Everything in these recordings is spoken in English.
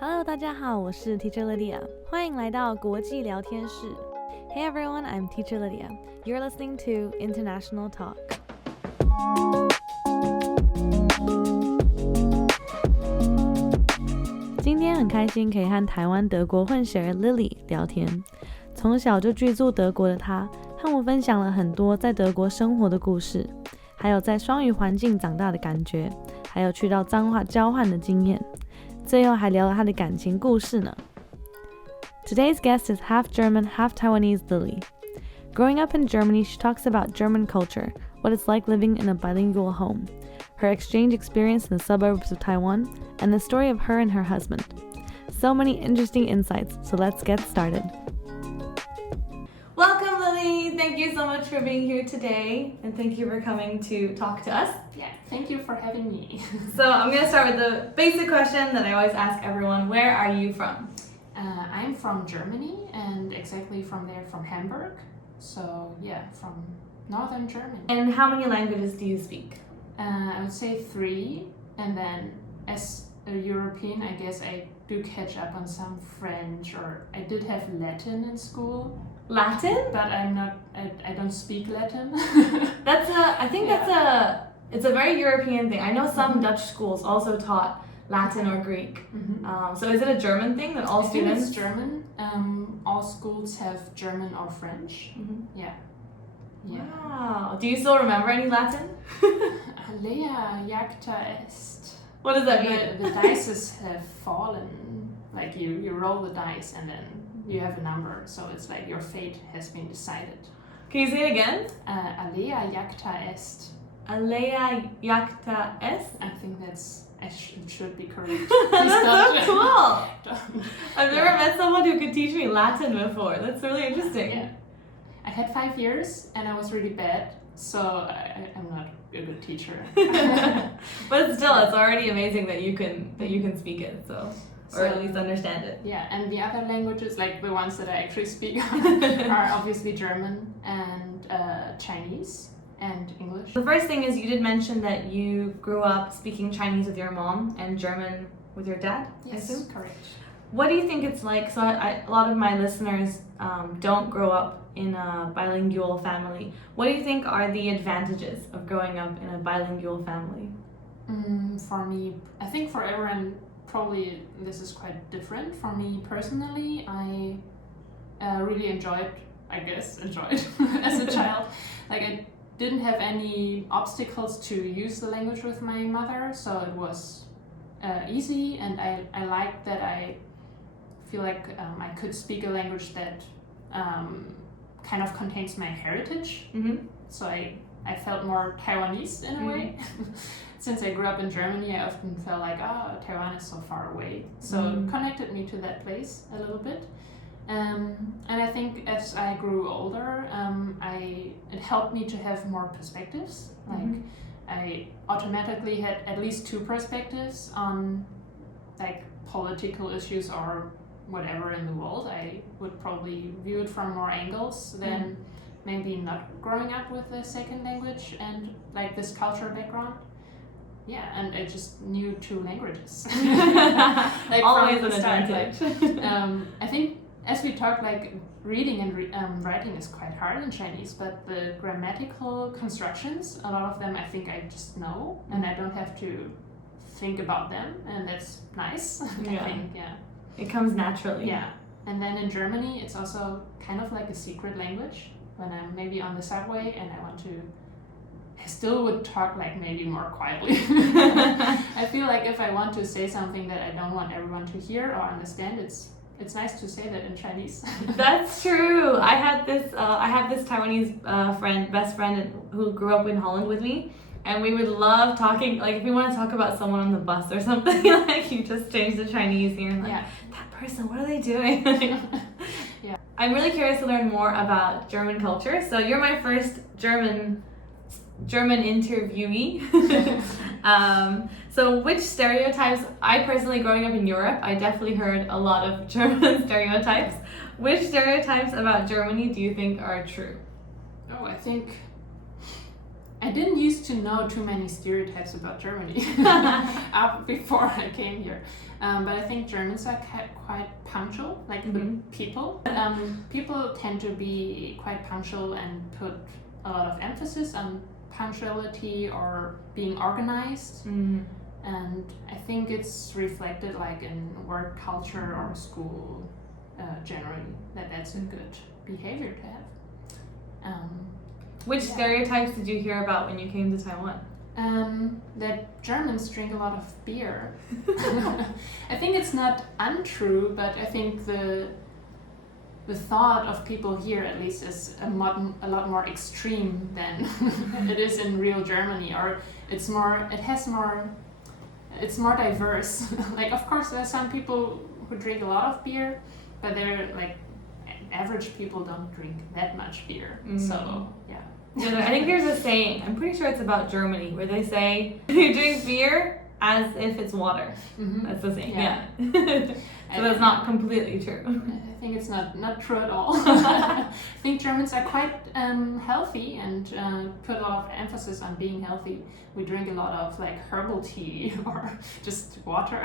Hello， 大家好，我是 Teacher Lydia， 欢迎来到国际聊天室。Hey everyone, I'm Teacher Lydia. You're listening to International Talk. 今天很开心可以和台湾德国混血儿 Lili 聊天。从小就居住德国的她，和我分享了很多在德国生活的故事，还有在双语环境长大的感觉，还有去到彰化交换的经验。最后还聊了她的感情故事呢。Today's guest is half German, half Taiwanese Lili. Growing up in Germany, she talks about German culture, what it's like living in a bilingual home, her exchange experience in the suburbs of Taiwan, and the story of her and her husband. So many interesting insights, so let's get started. Welcome, Lili. Thank you so much for being here today, and thank you for coming to talk to us. Yeah, thank you for having me. So I'm going to start with the basic question that I always ask everyone. Where are you from? I'm from Germany, and exactly from Hamburg. So yeah, from northern Germany. And how many languages do you speak? I would say 3, and then as a European, I guess I do catch up on some French, or I did have Latin in school. Latin? But I don't speak Latin. It's a very European thing. I know some Dutch schools also taught Latin or Greek. So is it a German thing that all students? I think it's German. All schools have German or French. Yeah. Wow. Do you still remember any Latin? Alea jacta est. What does that mean? The dice have fallen. Like you roll the dice and then you have a number. So it's like your fate has been decided. Can you say it again? Alea jacta est. Alea jacta est? I think it should be correct. That's so cool. I've never met someone who could teach me Latin before. That's really interesting. Yeah. I had 5 years and I was really bad, so I'm not a good teacher. But still, it's already amazing that you can speak it, or at least understand it. Yeah, and the other languages, like the ones that I actually speak, are obviously German and Chinese and English. The first thing is you did mention that you grew up speaking Chinese with your mom and German with your dad. Yes, I assume? Correct. What do you think it's like? So a lot of my listeners don't grow up in a bilingual family. What do you think are the advantages of growing up in a bilingual family? For me, I think for everyone, probably this is quite different. For me personally, I really enjoyed as a child. Like I didn't have any obstacles to use the language with my mother, so it was easy, and I liked that I feel like I could speak a language that kind of contains my heritage. So I felt more Taiwanese in a way. Since I grew up in Germany, I often felt like, Taiwan is so far away. So it connected me to that place a little bit. And I think as I grew older, it helped me to have more perspectives. Like I automatically had at least 2 perspectives on like political issues or whatever in the world. I would probably view it from more angles than maybe not growing up with a second language and like this cultural background. Yeah, and I just knew 2 languages. Like always an advantage. I think as we talked, like reading and writing is quite hard in Chinese, but the grammatical constructions, a lot of them I think I just know, and I don't have to think about them, and that's nice. Yeah. I think, yeah. It comes naturally. Yeah. And then in Germany, it's also kind of like a secret language. When I'm maybe on the subway and I still would talk like maybe more quietly. I feel like if I want to say something that I don't want everyone to hear or understand, it's nice to say that in Chinese. That's true. I have this Taiwanese best friend who grew up in Holland with me. And we would love talking, like if we want to talk about someone on the bus or something, like you just change the Chinese here and like, that person, what are they doing? Yeah. I'm really curious to learn more about German culture. So you're my first German interviewee. So which stereotypes, I personally growing up in Europe, I definitely heard a lot of German stereotypes. Which stereotypes about Germany do you think are true? I think I didn't used to know too many stereotypes about Germany before I came here. But I think Germans are quite punctual, like the people. People tend to be quite punctual and put a lot of emphasis on punctuality or being organized. And I think it's reflected like in work culture or school generally, that's a good behavior to have. Which stereotypes did you hear about when you came to Taiwan? That Germans drink a lot of beer. I think it's not untrue, but I think the thought of people here at least is a lot more extreme than it is in real Germany, or it's more diverse. Like, of course, there's some people who drink a lot of beer, but they're like average people don't drink that much beer. So yeah. I think there's a saying, I'm pretty sure it's about Germany, where they say you drink beer as if it's water. That's the saying. Yeah. So that's not completely true. I think it's not true at all. I think Germans are quite healthy and put a lot of emphasis on being healthy. We drink a lot of like herbal tea or just water.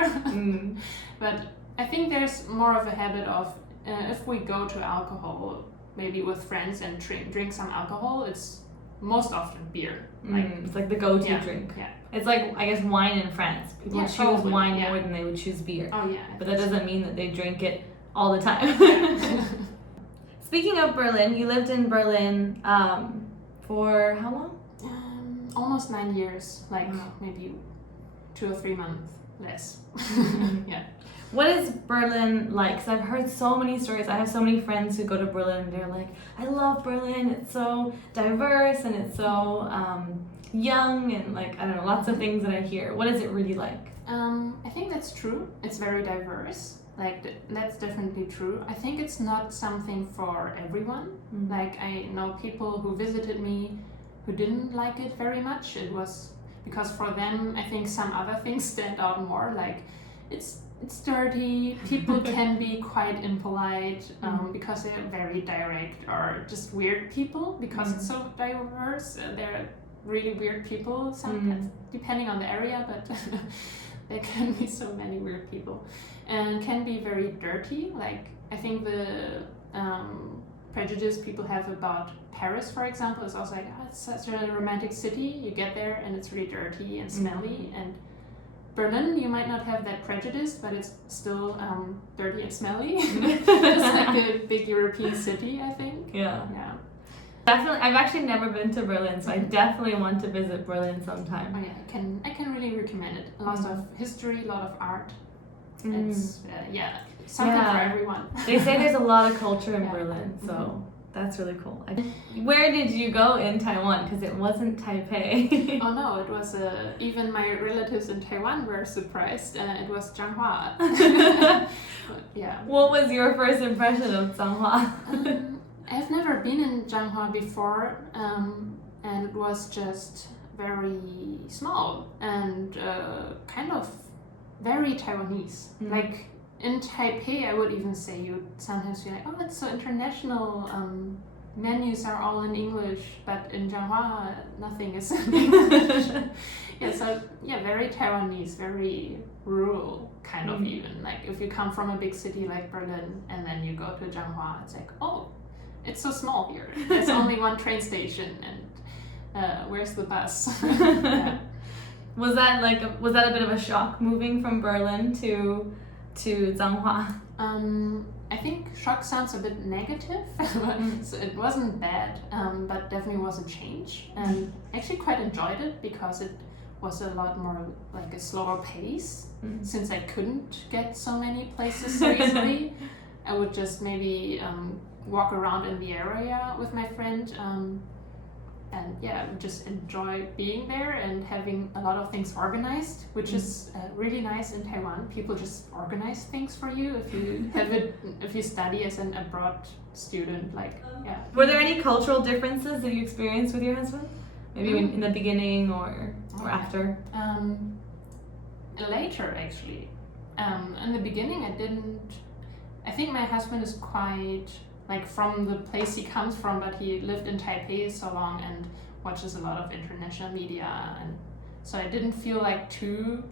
But I think there's more of a habit of if we go to alcohol, maybe with friends and drink some alcohol, it's most often beer. It's like the go-to drink. Yeah. It's like, I guess, wine in France. People choose probably, wine more than they would choose beer. Oh yeah. But that doesn't mean that they drink it all the time. Speaking of Berlin, you lived in Berlin for how long? Almost 9 years, like maybe 2 or 3 months less. Yeah. What is Berlin like? Because I've heard so many stories. I have so many friends who go to Berlin and they're like, I love Berlin. It's so diverse and it's so young and like, I don't know, lots of things that I hear. What is it really like? I think that's true. It's very diverse. Like that's definitely true. I think it's not something for everyone. Like I know people who visited me who didn't like it very much. It was because for them, I think some other things stand out more. Like it's dirty, people can be quite impolite because they're very direct, or just weird people because it's so diverse. They're really weird people sometimes, depending on the area, but there can be so many weird people. And can be very dirty. Like I think the prejudice people have about Paris, for example, is also like, oh, it's such a romantic city. You get there and it's really dirty and smelly. And Berlin, you might not have that prejudice, but it's still dirty and smelly. It's like a big European city, I think. Yeah. Definitely, I've actually never been to Berlin, so I definitely want to visit Berlin sometime. Oh yeah, I can really recommend it. A lot of history, a lot of art. It's something for everyone. They say there's a lot of culture in Berlin, so that's really cool. Where did you go in Taiwan? Because it wasn't Taipei. Oh no, it was even my relatives in Taiwan were surprised. It was Changhua. Yeah. What was your first impression of Changhua? I've never been in Changhua before, and it was just very small and kind of very Taiwanese. Like in Taipei, I would even say you sometimes feel like, oh, it's so international. Menus are all in English, but in Changhua, nothing is in English. Very Taiwanese, very rural kind of even. Like if you come from a big city like Berlin and then you go to Changhua, it's like, oh, it's so small here. There's only one train station, and where's the bus? Yeah. Was that a bit of a shock moving from Berlin to Changhua? I think shock sounds a bit negative. So it wasn't bad, but definitely was a change. And I actually quite enjoyed it because it was a lot more like a slower pace. Since I couldn't get so many places so easily, I would just maybe walk around in the area with my friend, and just enjoy being there and having a lot of things organized, which is really nice in Taiwan. People just organize things for you if you study as an abroad student. Were there any cultural differences that you experienced with your husband? Maybe in the beginning or after? Later, actually. In the beginning, I didn't. I think my husband is quite, like, from the place he comes from, but he lived in Taipei so long and watches a lot of international media, and so I didn't feel like too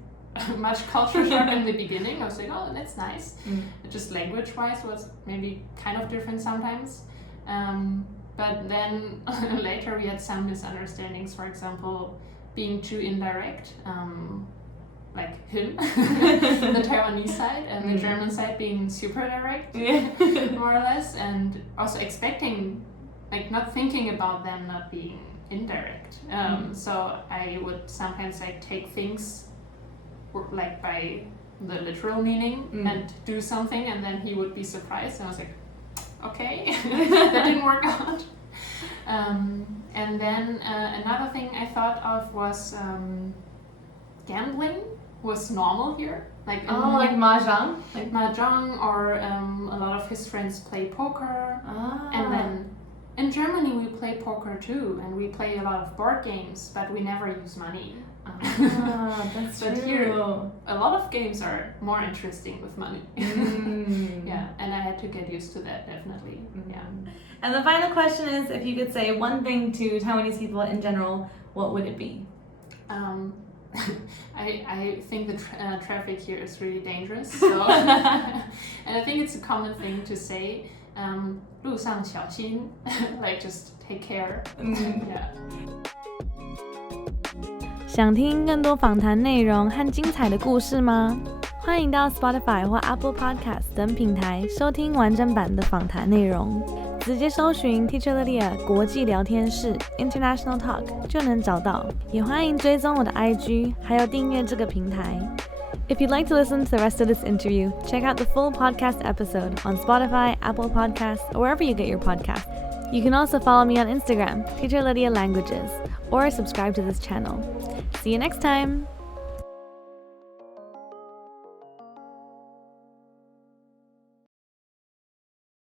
much culture shock in the beginning. I was like, oh, that's nice. Just language-wise was maybe kind of different sometimes. But then later we had some misunderstandings, for example, being too indirect, like him, the Taiwanese side, and the German side being super direct, more or less, and also expecting, like not thinking about them not being indirect. So I would sometimes like take things like by the literal meaning and do something, and then he would be surprised, and I was like, okay, that didn't work out. And then another thing I thought of was gambling was normal here. Like like mahjong? Like mahjong, or a lot of his friends play poker. And then in Germany we play poker too, and we play a lot of board games, but we never use money. That's but true. Here, a lot of games are more interesting with money. Yeah, and I had to get used to that, definitely. Yeah. And the final question is, if you could say one thing to Taiwanese people in general, what would it be? I think the traffic here is really dangerous. So and I think it's a common thing to say, 路上小心, like just take care. Yeah. 想听更多访谈内容和精彩的故事吗？欢迎到 Spotify 或 Apple Podcast 等平台收听完整版的访谈内容。直接搜寻 Teacher Lili 国际聊天室 International Talk 就能找到。也欢迎追踪我的 IG， 还有订阅这个平台。If you'd like to listen to the rest of this interview, check out the full podcast episode on Spotify, Apple Podcasts, or wherever you get your podcasts. You can also follow me on Instagram, Teacher Lili Languages, or subscribe to this channel. See you next time!